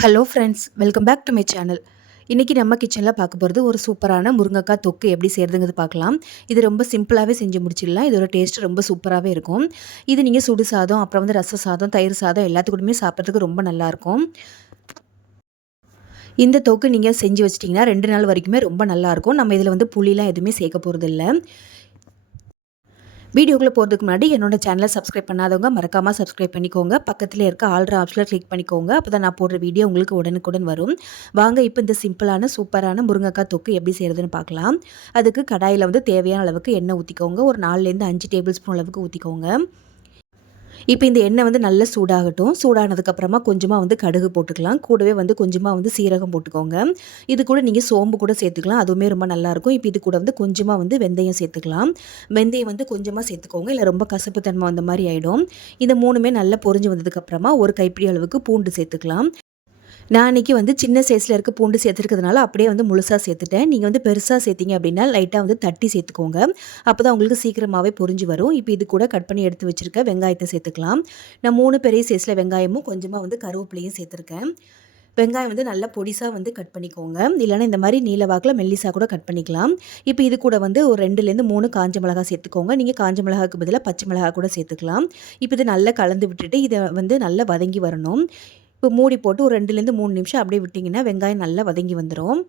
Hello friends, welcome back to my channel. இன்றைக்கி நம்ம கிச்சனில் பார்க்க போகிறது ஒரு சூப்பரான முருங்கைக்காய் தொக்கு எப்படி செய்கிறதுங்கிறது பார்க்கலாம். இது ரொம்ப சிம்பிளாகவே செஞ்சு முடிச்சிடலாம். இதோட டேஸ்ட் ரொம்ப சூப்பராகவே இருக்கும். இது நீங்கள் சுடு சாதம், அப்புறம் வந்து ரச சாதம், தயிர் சாதம் எல்லாத்துக்கூடயுமே சாப்பிட்றதுக்கு ரொம்ப நல்லாயிருக்கும். இந்த தொக்கு நீங்கள் செஞ்சு வச்சிட்டிங்கன்னா 2 நாள் வரைக்குமே ரொம்ப நல்லாயிருக்கும். நம்ம இதில் வந்து புளிலாம் எதுவுமே சேர்க்க போகிறதில்ல. வீடியோக்குள்ளே போகிறதுக்கு முன்னாடி என்னோட சேனலை சப்ஸ்கிரைப் பண்ணாதவங்க மறக்காமல் சப்ஸ்கிரைப் பண்ணிக்கோங்க. பக்கத்தில் இருக்க ஆல்ற ஆப்ஷனில் கிளிக் பண்ணிக்கோங்க. அப்போ தான் நான் போடுற வீடியோ உங்களுக்கு உடனுக்குடன் வரும். வாங்க இப்போ இந்த சிம்பிளான சூப்பரான முருங்கைக்காய் தொக்கு எப்படி செய்கிறதுன்னு பார்க்கலாம். அதுக்கு கடாயில் வந்து தேவையான அளவுக்கு எண்ணெய் ஊற்றிக்கோங்க. ஒரு 4லேருந்து 5 டேபிள் ஸ்பூன் அளவுக்கு ஊற்றிக்கோங்க. இப்போ இந்த எண்ணெய் வந்து நல்லா சூடாகட்டும். சூடானதுக்கப்புறமா கொஞ்சமாக வந்து கடுகு போட்டுக்கலாம். கூடவே வந்து கொஞ்சமாக வந்து சீரகம் போட்டுக்கோங்க. இது கூட நீங்கள் சோம்பு கூட சேர்த்துக்கலாம். அதுவுமே ரொம்ப நல்லாயிருக்கும். இப்போ இது கூட வந்து கொஞ்சமாக வந்து வெந்தயம் சேர்த்துக்கலாம். வெந்தயம் வந்து கொஞ்சமாக சேர்த்துக்கோங்க. இல்லை ரொம்ப கசப்பு தன்மை அந்த மாதிரி ஆகிடும். இந்த 3மே நல்லா பொரிஞ்சு வந்ததுக்கப்புறமா ஒரு கைப்பிடி அளவுக்கு பூண்டு சேர்த்துக்கலாம். நான் அன்றைக்கி வந்து சின்ன சைஸில் இருக்க பூண்டு சேர்த்துருக்கிறதுனால அப்படியே வந்து முழுசாக சேர்த்துட்டேன். நீங்கள் வந்து பெருசாக சேர்த்திங்க அப்படின்னா லைட்டாக வந்து தட்டி சேர்த்துக்கோங்க. அப்போ தான் உங்களுக்கு சீக்கிரமாகவே பொரிஞ்சு வரும். இப்போ இது கூட கட் பண்ணி எடுத்து வச்சுருக்க வெங்காயத்தை சேர்த்துக்கலாம். நான் 3 பெரிய சைஸில் வெங்காயமும் கொஞ்சமாக வந்து கருவேப்பிலையும் சேர்த்துருக்கேன். வெங்காயம் வந்து நல்லா பொடிசாக வந்து கட் பண்ணிக்கோங்க. இல்லைனா இந்த மாதிரி நீல வாக்கில் மெல்லிசாக கூட கட் பண்ணிக்கலாம். இப்போ இது கூட வந்து ஒரு 2லேருந்து 3 காஞ்ச மிளகாய் சேர்த்துக்கோங்க. நீங்கள் காஞ்ச மிளகாய்க்கு பதிலாக பச்சை மிளகாய் கூட சேர்த்துக்கலாம். இப்போ இது நல்லா கலந்து விட்டுட்டு இதை வந்து நல்லா வதங்கி வரணும். இப்போ மூடி போட்டு ஒரு 2லேருந்து 3 நிமிஷம் அப்படியே விட்டிங்கன்னா வெங்காயம் நல்லா வதங்கி வந்துடும்.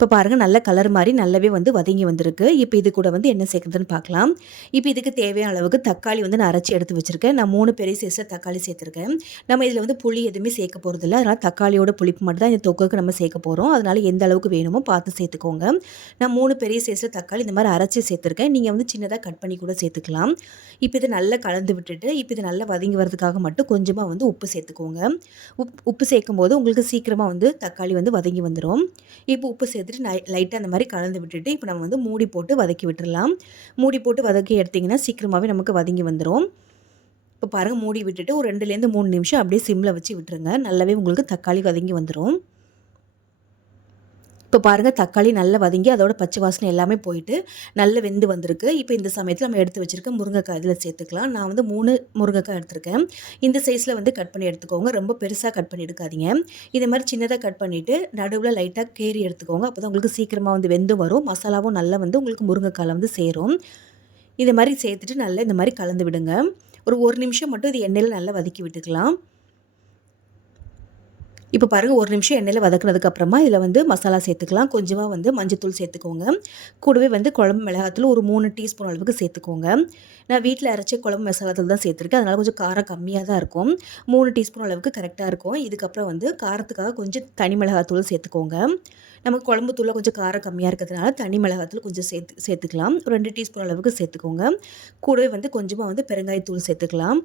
இப்போ பாருங்கள் நல்ல கலர் மாதிரி நல்லாவே வந்து வதங்கி வந்திருக்கு. இப்போ இது கூட வந்து என்ன சேர்க்குறதுன்னு பார்க்கலாம். இப்போ இதுக்கு தேவையான அளவுக்கு தக்காளி வந்து நான் அரைச்சி எடுத்து வச்சுருக்கேன். நான் 3 பெரிய சைஸில் தக்காளி சேர்த்துருக்கேன். நம்ம இதில் வந்து புளி எதுவுமே சேர்க்க போகிறதில்ல. அதனால் தக்காளியோட புளிப்பு மட்டும் தான் இந்த தொக்குக்கு நம்ம சேர்க்க போகிறோம். அதனால் எந்த அளவுக்கு வேணுமோ பார்த்து சேர்த்துக்கோங்க. நான் 3 பெரிய சைஸில் தக்காளி இந்த மாதிரி அரைச்சி சேர்த்துருக்கேன். நீங்கள் வந்து சின்னதாக கட் பண்ணி கூட சேர்த்துக்கலாம். இப்போ இதை நல்லா கலந்து விட்டுட்டு இப்போ இது நல்லா வதங்கி வரதுக்காக மட்டும் கொஞ்சமாக வந்து உப்பு சேர்த்துக்கோங்க. உப்பு சேர்க்கும்போது உங்களுக்கு சீக்கிரமாக வந்து தக்காளி வந்து வதங்கி வந்துடும். இப்போ உப்பு சேர்த்துட்டு லைட்டாக அந்த மாதிரி கலந்து விட்டுட்டு இப்போ நம்ம வந்து மூடி போட்டு வதக்கி விட்டுடலாம். மூடி போட்டு வதக்கி எடுத்திங்கன்னா சீக்கிரமாகவே நமக்கு வதங்கி வந்துடும். இப்போ பாருங்கள் மூடி விட்டுட்டு ஒரு 2லேருந்து 3 நிமிஷம் அப்படியே சிம்மில் வச்சு விட்டுருங்க. நல்லாவே உங்களுக்கு தக்காளி வதங்கி வந்துடும். இப்போ பாருங்கள் தக்காளி நல்லா வதங்கி அதோட பச்சை வாசனை எல்லாமே போயிட்டு நல்லா வெந்து வந்திருக்கு. இப்போ இந்த சமயத்தில் நம்ம எடுத்து வச்சுருக்க முருங்கைக்காய் இதில் சேர்த்துக்கலாம். நான் வந்து 3 முருங்கைக்காய் எடுத்திருக்கேன். இந்த சைஸில் வந்து கட் பண்ணி எடுத்துக்கோங்க. ரொம்ப பெருசாக கட் பண்ணி எடுக்காதீங்க. இதே மாதிரி சின்னதாக கட் பண்ணிவிட்டு நடுவில் லைட்டாக கீறி எடுத்துக்கோங்க. அப்போ தான் உங்களுக்கு சீக்கிரமாக வந்து வெந்து வரும். மசாலாவும் நல்லா வந்து உங்களுக்கு முருங்கைக்காயில் வந்து சேரும். இதை மாதிரி சேர்த்துட்டு நல்லா இந்த மாதிரி கலந்து விடுங்க. ஒரு நிமிஷம் மட்டும் இது எண்ணெயில் நல்லா வதக்கி விட்டுக்கலாம். இப்போ பாருங்கள் ஒரு நிமிஷம் எண்ணெயில் வதக்குனதுக்கப்புறமா இதில் வந்து மசாலா சேர்த்துக்கலாம். கொஞ்சமாக வந்து மஞ்சத்தூள் சேர்த்துக்கோங்க. கூடவே வந்து குழம்பு மிளகாத்தூள் ஒரு 3 டீஸ்பூன் அளவுக்கு சேர்த்துக்கோங்க. நான் வீட்டில் அரைச்ச குழம்பு மசாலாத்தூள் தான் சேர்த்துருக்கேன். அதனால் கொஞ்சம் காரம் கம்மியாக தான் இருக்கும். 3 டீஸ்பூன் அளவுக்கு கரெக்டாக இருக்கும். இதுக்கப்புறம் வந்து காரத்துக்காக கொஞ்சம் தனி மிளகாத்தூள் சேர்த்துக்கோங்க. நமக்கு குழம்பு தூளில் கொஞ்சம் காரம் கம்மியாக இருக்கிறதுனால தனி மிளகாத்தூள் கொஞ்சம் சேர்த்துக்கலாம். ஒரு 2 டீஸ்பூன் அளவுக்கு சேர்த்துக்கோங்க. கூடவே வந்து கொஞ்சமாக வந்து பெருங்காயத்தூள் சேர்த்துக்கலாம்.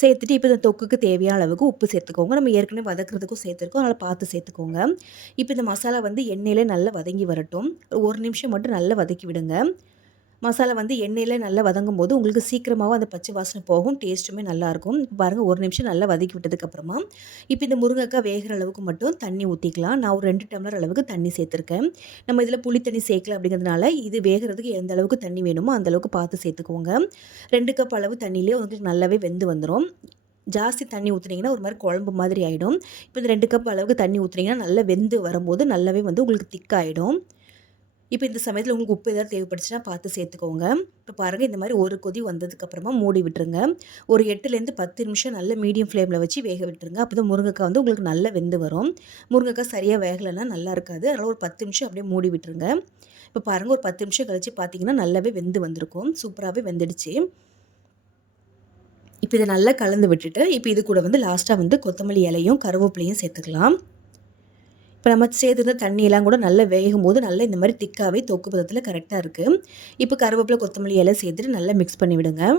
சேர்த்துட்டு இப்போ இந்த தொக்குக்கு தேவையான அளவுக்கு உப்பு சேர்த்துக்கோங்க. நம்ம ஏற்கனவே வதக்குறதுக்கும் சேர்த்துருக்கோம். அதனால் பார்த்து சேர்த்துக்கோங்க. இப்போ இந்த மசாலா வந்து எண்ணெயிலே நல்லா வதங்கி வரட்டும். ஒரு நிமிஷம் மட்டும் நல்லா வதக்கி விடுங்க. மசாலா வந்து எண்ணெயில் நல்லா வதங்கும் போது உங்களுக்கு சீக்கிரமாகவும் அந்த பச்சை வாசனை போகும். டேஸ்ட்டுமே நல்லாயிருக்கும். இப்போ பாருங்கள் ஒரு நிமிஷம் நல்லா வதக்கி விட்டதுக்கப்புறமா இப்போ இந்த முருங்கைக்காய் வேகிற அளவுக்கு மட்டும் தண்ணி ஊற்றிக்கலாம். நான் ஒரு 2 டம்ளர் அளவுக்கு தண்ணி சேர்த்துருக்கேன். நம்ம இதில் புளி தண்ணி சேர்க்கல அப்படிங்கிறதுனால இது வேகிறதுக்கு எந்த அளவுக்கு தண்ணி வேணுமோ அந்த அளவுக்கு பார்த்து சேர்த்துக்கோங்க. 2 கப் அளவு தண்ணியிலே உங்களுக்கு நல்லாவே வெந்து வந்துடும். ஜாஸ்தி தண்ணி ஊற்றுனீங்கன்னா ஒரு மாதிரி குழம்பு மாதிரி ஆகிடும். இப்போ இந்த 2 கப் அளவுக்கு தண்ணி ஊற்றுனீங்கன்னா நல்லா வெந்து வரும்போது நல்லாவே வந்து உங்களுக்கு திக்காகிடும். இப்போ இந்த சமயத்தில் உங்களுக்கு உப்பு ஏதாவது தேவைப்பட்டுச்சுன்னா பார்த்து சேர்த்துக்கோங்க. இப்போ பாருங்கள் இந்த மாதிரி ஒரு கொதி வந்ததுக்கப்புறமா மூடி விட்டுருங்க. ஒரு 8லேருந்து 10 நிமிஷம் நல்ல மீடியம் ஃப்ளேமில் வச்சு வேக விட்டுருங்க. அப்போ தான் முருங்கைக்காய் வந்து உங்களுக்கு நல்லா வெந்து வரும். முருங்கைக்காய் சரியாக வேகலைன்னா நல்லா இருக்காது. அதனால் ஒரு 10 நிமிஷம் அப்படியே மூடி விட்டுருங்க. இப்போ பாருங்கள் ஒரு 10 நிமிஷம் கழித்து பார்த்தீங்கன்னா நல்லாவே வெந்து வந்திருக்கும். சூப்பராகவே வெந்துடுச்சு. இப்போ இதை நல்லா கலந்து விட்டுட்டு இப்போ இது கூட வந்து லாஸ்ட்டாக வந்து கொத்தமல்லி இலையும் கருவேப்பிலையும் சேர்த்துக்கலாம். இப்போ நம்ம சேர்த்துருந்த தண்ணியெல்லாம் கூட நல்லா வேகும்போது நல்லா இந்த மாதிரி திக்காகவே தொக்கு பதத்தில் கரெக்டாக இருக்குது. இப்போ கருவேப்பிலை கொத்தமல்லி எல்லாம் சேர்த்துட்டு நல்லா மிக்ஸ் பண்ணி விடுங்க.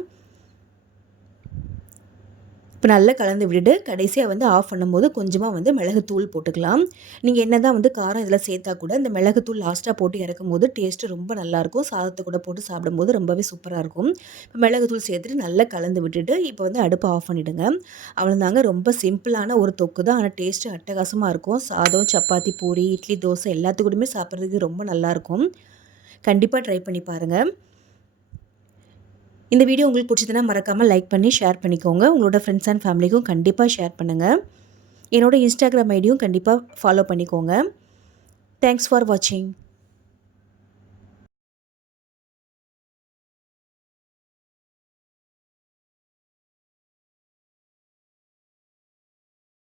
இப்போ நல்லா கலந்து விட்டுட்டு கடைசியாக வந்து ஆஃப் பண்ணும்போது கொஞ்சமாக வந்து மிளகுத்தூள் போட்டுக்கலாம். நீங்கள் என்ன தான் வந்து காரம் இதில் சேர்த்தா கூட இந்த மிளகுத்தூள் லாஸ்ட்டாக போட்டு இறக்கும்போது டேஸ்ட்டு ரொம்ப நல்லாயிருக்கும். சாதத்தை கூட போட்டு சாப்பிடும்போது ரொம்பவே சூப்பராக இருக்கும். இப்போ மிளகுத்தூள் சேர்த்துட்டு நல்லா கலந்து விட்டுட்டு இப்போ வந்து அடுப்பை ஆஃப் பண்ணிவிடுங்க. அவ்வளோதாங்க, ரொம்ப சிம்பிளான ஒரு தொக்கு தான். ஆனால் டேஸ்ட்டு அட்டகாசமாக இருக்கும். சாதம், சப்பாத்தி, பூரி, இட்லி, தோசை எல்லாத்துக்கூடயுமே சாப்பிட்றதுக்கு ரொம்ப நல்லாயிருக்கும். கண்டிப்பாக ட்ரை பண்ணி பாருங்கள். இந்த வீடியோ உங்களுக்கு பிடிச்சதுன்னா மறக்காமல் லைக் பண்ணி ஷேர் பண்ணிக்கோங்க. உங்களோட ஃப்ரெண்ட்ஸ் அண்ட் ஃபேமிலிக்கும் கண்டிப்பாக ஷேர் பண்ணுங்கள். என்னோட இன்ஸ்டாகிராம் ஐடியும் கண்டிப்பாக ஃபாலோ பண்ணிக்கோங்க. தேங்க்ஸ் ஃபார் வாட்சிங்.